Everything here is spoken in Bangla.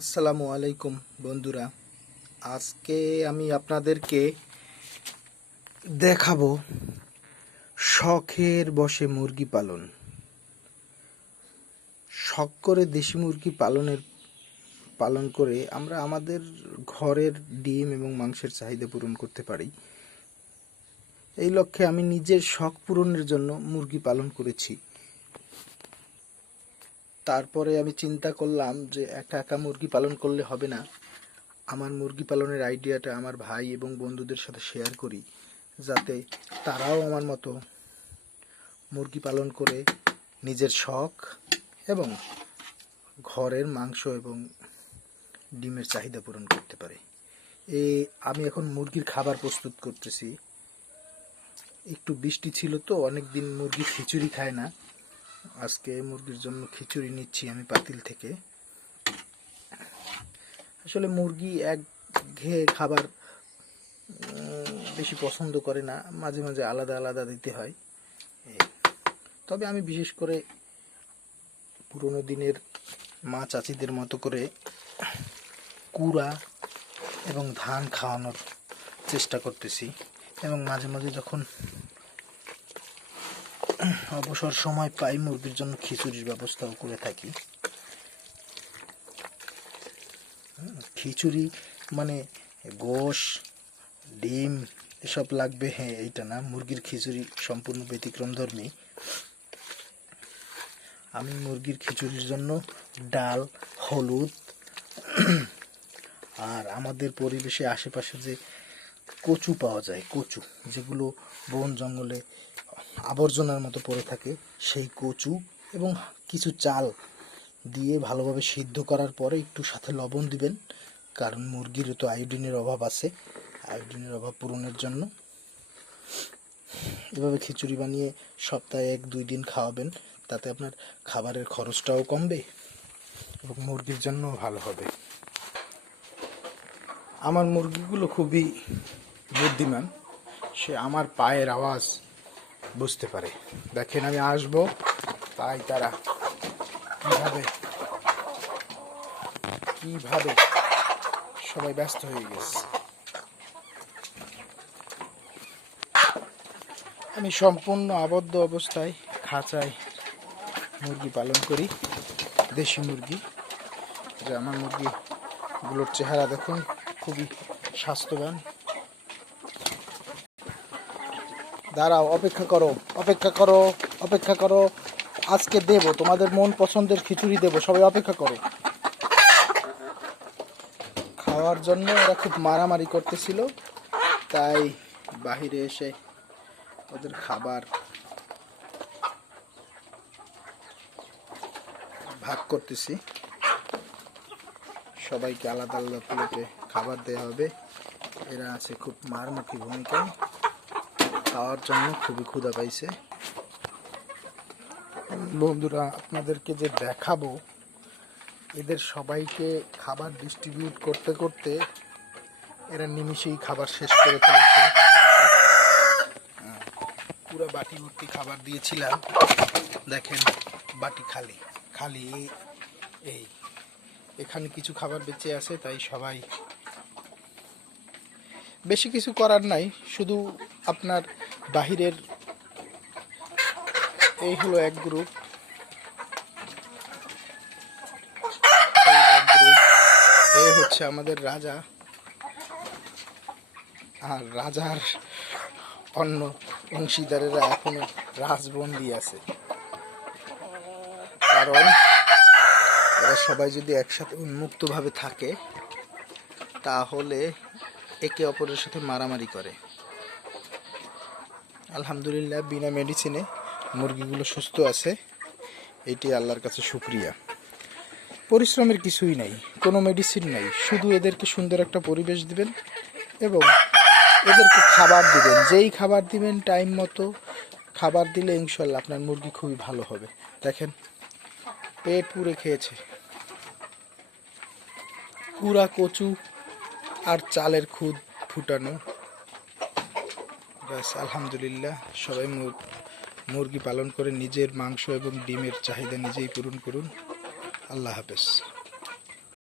আসসালামু আলাইকুম বন্ধুরা। আজকে আমি আপনাদেরকে দেখাবো শখের বশে মুরগি পালন। শখ করে দেশি মুরগি পালন করে আমরা আমাদের ঘরের ডিম এবং মাংসের চাহিদা পূরণ করতে পারি। এই লক্ষ্যে আমি নিজের শখ পূরণের জন্য মুরগি পালন করেছি। তারপরে আমি চিন্তা করলাম যে একা একা মুরগি পালন করলে হবে না, আমার মুরগি পালনের আইডিয়াটা আমার ভাই এবং বন্ধুদের সাথে শেয়ার করি, যাতে তারাও আমার মতো মুরগি পালন করে নিজের শখ এবং ঘরের মাংস এবং ডিমের চাহিদা পূরণ করতে পারে। আমি এখন মুরগির খাবার প্রস্তুত করতেছি। একটু বৃষ্টি ছিল তো, অনেক দিন মুরগি খিচুড়ি খায় না। আজকে মুরগির জন্য খিচুড়ি নিচ্ছি আমি পাতিল থেকে। আসলে মুরগি একঘেয়ে খাবার বেশি পছন্দ করে না, মাঝে মাঝে আলাদা আলাদা দিতে হয়। তবে আমি বিশেষ করে পুরনো দিনের মা চাচিদের মতো করে কুড়া এবং ধান খাওয়ানোর চেষ্টা করতেছি, এবং মাঝে মাঝে যখন অবসর সময় পাই মুরগির জন্য খিচুড়ির ব্যবস্থাও করে থাকি। খিচুড়ি মানে গোশ, ডিম এসব লাগবে, হ্যাঁ এইটা না, মুরগির খিচুড়ি সম্পূর্ণ ব্যতিক্রমধর্মী। আমি মুরগির খিচুড়ির জন্য ডাল, হলুদ আর আমাদের পরিবেশে আশেপাশে যে কচু পাওয়া যায়, কচু যেগুলো বন জঙ্গলে আবর্জনার মতো পড়ে থাকে, সেই কচু এবং কিছু চাল দিয়ে ভালোভাবে সিদ্ধ করার পরে একটু সাথে লবণ দিবেন, কারণ মুরগিরও তো আয়োডিনের অভাব আছে। আয়োডিনের অভাব পূরণের জন্য এভাবে খিচুড়ি বানিয়ে সপ্তাহে 1-2 দিন খাওয়াবেন, তাতে আপনার খাবারের খরচটাও কমবে এবং মুরগির জন্য ভালো হবে। আমার মুরগিগুলো খুবই বুদ্ধিমান, সে আমার পায়ের আওয়াজ বুঝতে পারে। দেখেন আমি আসবো, তাই তারা কিভাবে সবাই ব্যস্ত হয়ে গেছে। আমি সম্পূর্ণ আবদ্ধ অবস্থায় খাঁচায় মুরগি পালন করি, দেশি মুরগি। যে আমার মুরগিগুলোর চেহারা দেখুন, খুবই স্বাস্থ্যবান। দাঁড়াও, অপেক্ষা করো, অপেক্ষা করো, অপেক্ষা করো, আজকে দেব তোমাদের মন পছন্দের খিচুড়ি দেব, সবাই অপেক্ষা করো। খাওয়ার জন্য ওরা খুব মারামারি করতেছিল, তাই বাহিরে এসে ওদের খাবার ভাগ করতেছি। সবাইকে আলাদা আলাদা প্লেটে খাবার দেওয়া হবে। এরা আছে খুব মারমুখী ভূমিকায়, খাওয়ার জন্য খুবই ক্ষুধা পাইছে। বন্ধুরা, আপনাদেরকে যে দেখাবো, এদের সবাইকে খাবার ডিস্ট্রিবিউট করতে করতে এরা নিমিষেই খাবার শেষ করে ফেলেছে। পুরো বাটি ভর্তি খাবার দিয়েছিলাম, দেখেন বাটি খালি খালি। এই এখানে কিছু খাবার বেঁচে আছে, তাই সবাই, বেশি কিছু করার নাই, শুধু আপনার বাহিরের এই হলো এক গ্রুপ, এই হচ্ছে আমাদের রাজা, আর রাজার অন্য অংশীদারেরা এখনো রাজবন্দি আছে। কারণ এরা সবাই যদি একসাথে উন্মুক্তভাবে থাকে, তাহলে একে অপরের সাথে মারামারি করে। আলহামদুলিল্লাহ, বিনা মেডিসিনে মুরগিগুলো সুস্থ আছে, এটি আল্লাহর কাছে শুকরিয়া। পরিশ্রমের কিছুই নাই, কোনো মেডিসিন নাই, শুধু এদেরকে সুন্দর একটা পরিবেশ দিবেন এবং এদেরকে খাবার দিবেন। যেই খাবার দিবেন টাইম মতো খাবার দিলে ইনশাল্লাহ আপনার মুরগি খুবই ভালো হবে। দেখেন পেট পুরে খেয়েছে, পুরা কচু আর চালের খুদ ফুটানো। ব্যাস, আলহামদুলিল্লাহ, সবাই মুরগি পালন করে নিজের মাংস এবং ডিমের চাহিদা নিজেই পূরণ করুন। আল্লাহ হাফেজ।